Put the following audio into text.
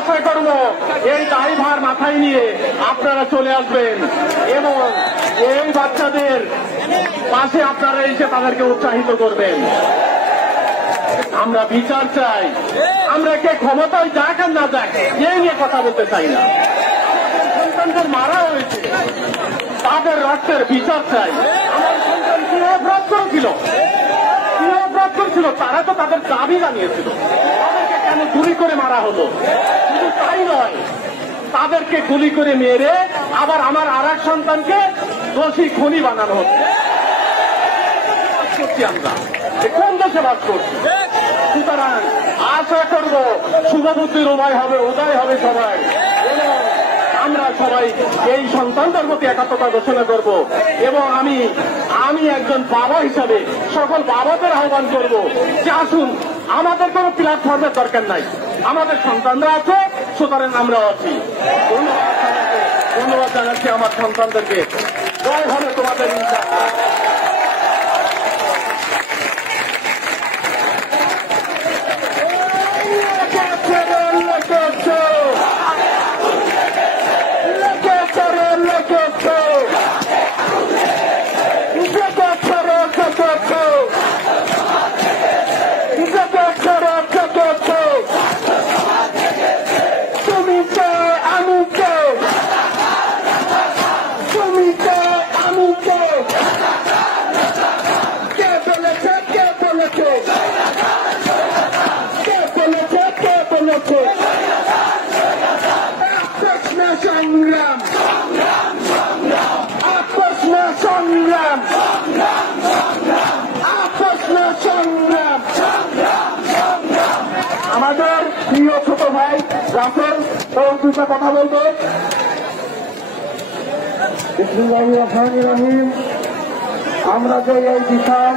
আশা করব এই দায়ভার মাথায় নিয়ে আপনারা চলে আসবেন এবং এই বাচ্চাদের পাশে আপনারা এসে তাদেরকে উৎসাহিত করবেন। আমরা বিচার চাই, আমরা কে ক্ষমতায় যাক আর না যাক এই নিয়ে কথা বলতে চাই না। সন্তানদের মারা হয়েছে, তাদের রক্তের বিচার চাই। আমার সন্তান কি অপরাধ করেছিল, তারা তো তাদের দাবি জানিয়েছিল, তাদেরকে কেন গুলি করে মারা হলো? শুধু তাই নয়, তাদেরকে গুলি করে মেরে আবার আমার আর এক সন্তানকে দোষী খুনি বানানো হচ্ছে। আমরা কোন দেশে বাস করছি? সুতরাং আশা করব শুভবুদ্ধির উদয় হবে সবাই, এবং আমরা সবাই এই সন্তানদের প্রতি একাত্মতা ঘোষণা করব। এবং আমি একজন বাবা হিসাবে সকল বাবাদের আহ্বান করব যে আসুন, আমাদের কোনো প্ল্যাটফর্মের দরকার নাই, আমাদের সন্তানরা আছে, সুতরাং আমরা আছি। ধন্যবাদ জানাচ্ছি আমার সন্তানদেরকে। জয় হবে তোমাদের ইনশাআল্লাহ। আমাদের প্রিয় ছোট ভাই রাসেল দুটা কথা বলবে। বিসমিল্লাহির রহমানির রহিম। আমরা যে এই বিশাল